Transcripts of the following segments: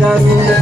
দারু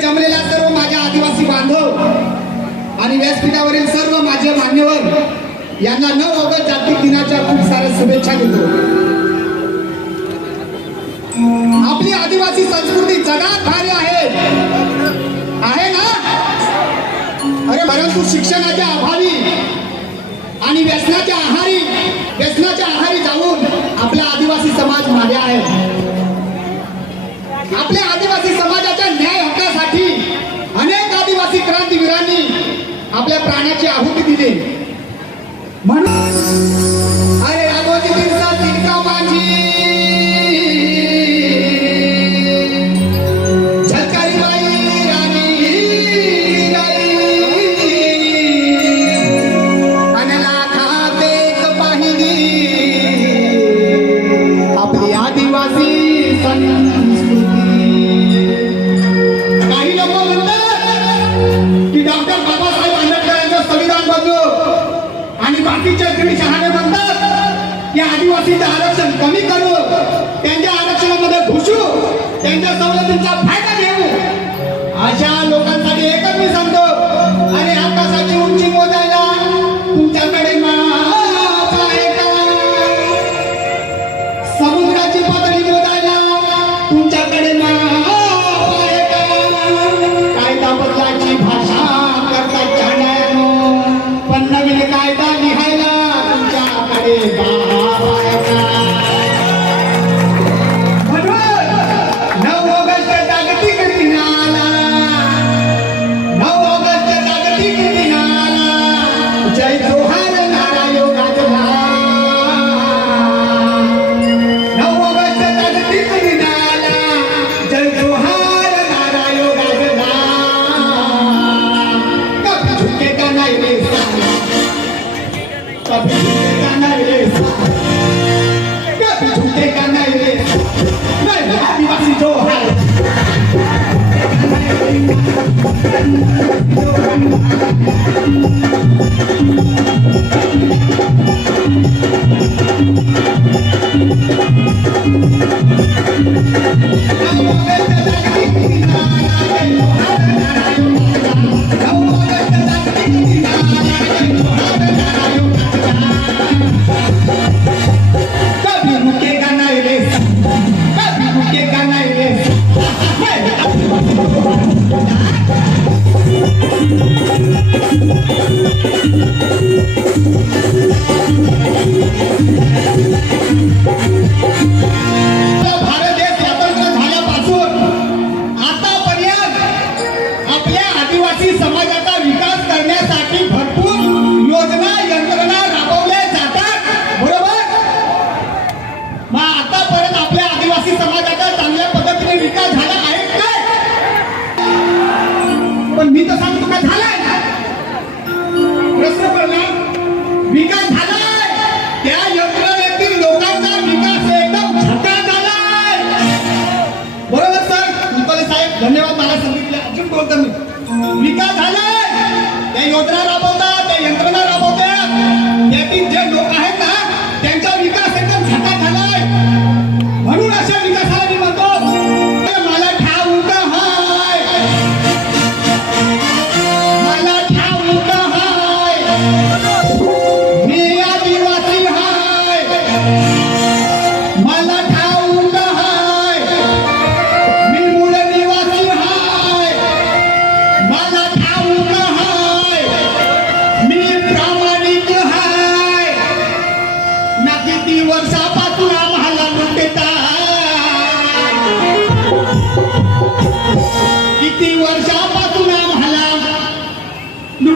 इथे जमलेल्या सर्व माझ्या आदिवासी बांधव आणि व्यासपीठावरील सर्व माझे मान्यवर यांना न ऑगस्ट जागतिक दिनाच्या खूप साऱ्या शुभेच्छा देतो. आपली आदिवासी संस्कृती जगात भारी आहे. आहे ना? अरे परंतु शिक्षणाच्या अभावी आणि व्यसनाच्या आहारी व्यसनाच्या आहारी जाऊन आपला आदिवासी समाज त्यांच्या सवलतींचा फायदा घेऊ. अशा लोक का झाला? आहे काय? पण मी तर सांगतो का झालाय? प्रश्न पडला. विकास झालाय? त्या यंत्रणेतील लोकांचा विकास एकदम झटा झालाय. बरोबर सर? निपाले साहेब धन्यवाद. मला सांगितलं अजून बोलतो मी. विकास झालाय? त्या योजना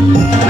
विकास योग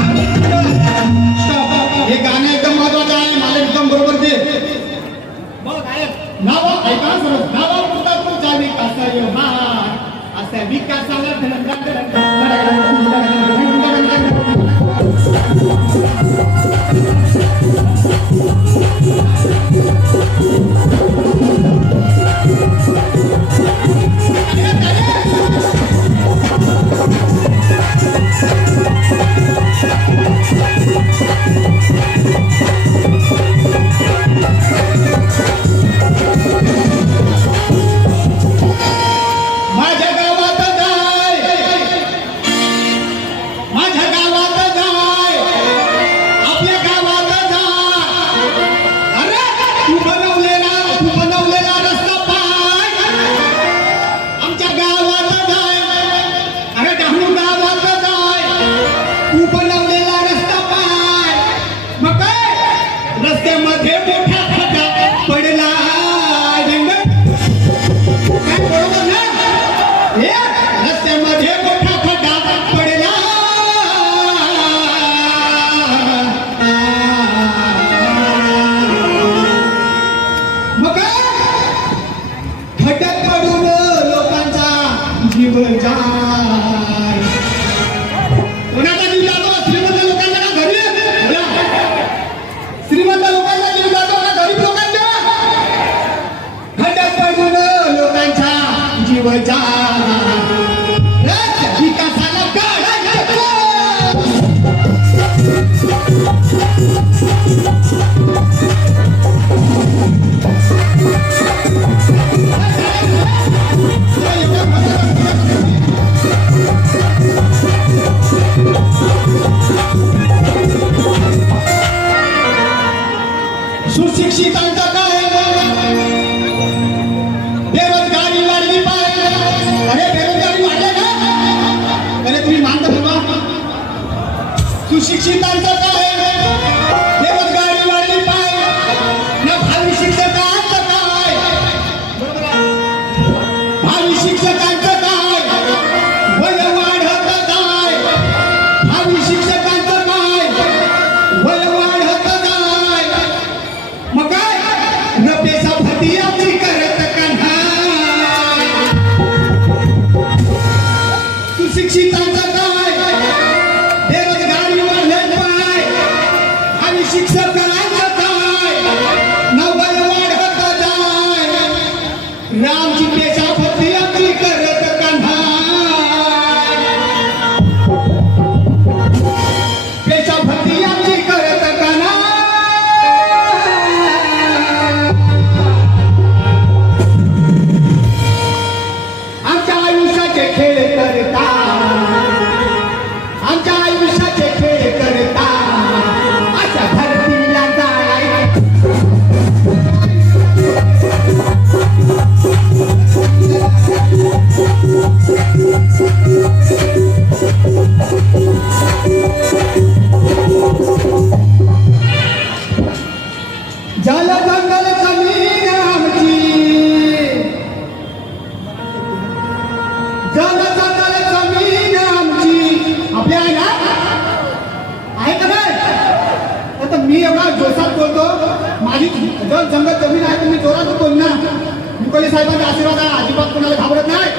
मुकली साहेबांचा आशीर्वाद आहे अजिबात कोणाला घाबरत नाही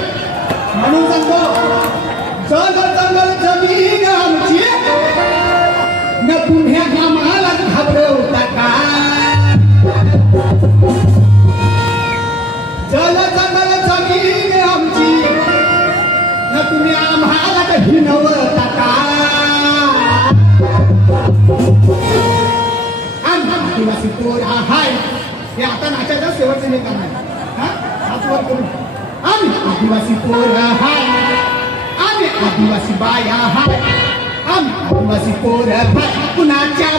म्हणून सांगतो जर जंगल जमीन आमची न तुम्ही आम्हाला घाबरवता का जल जंगल जमीन आमची न तुम्ही आम्हाला हिनवता का आदिवासी पोरा हाय हे आता नाचायचं शेवटचे निकाल आहे हा हात वर करून आम्ही आदिवासी पोरा हाय आम्ही आदिवासी बाया हाय आम्ही आदिवासी हाय कुणाच्या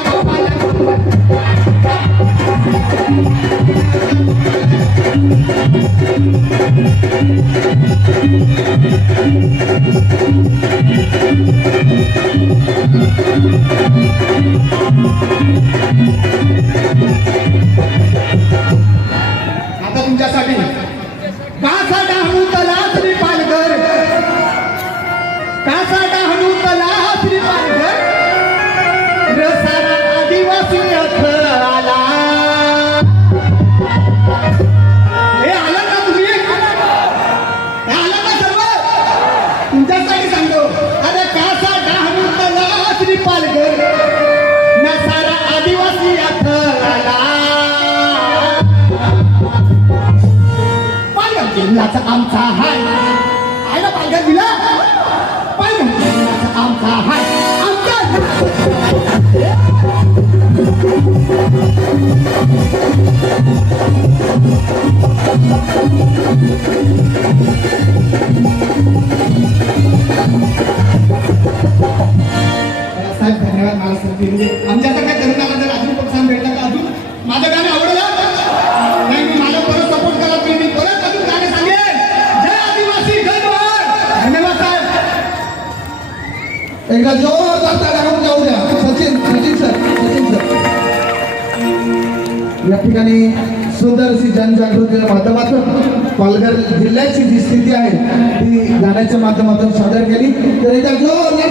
एकदा जोरदार टाळ्या जाऊया जाऊ द्या. सचिन सचिन सर सचिन सर या ठिकाणी सुंदर अशी जनजागृतीच्या माध्यमातून पालघर जिल्ह्याची जी स्थिती आहे ती गाण्याच्या माध्यमातून सादर केली. तर एकदा जोरदार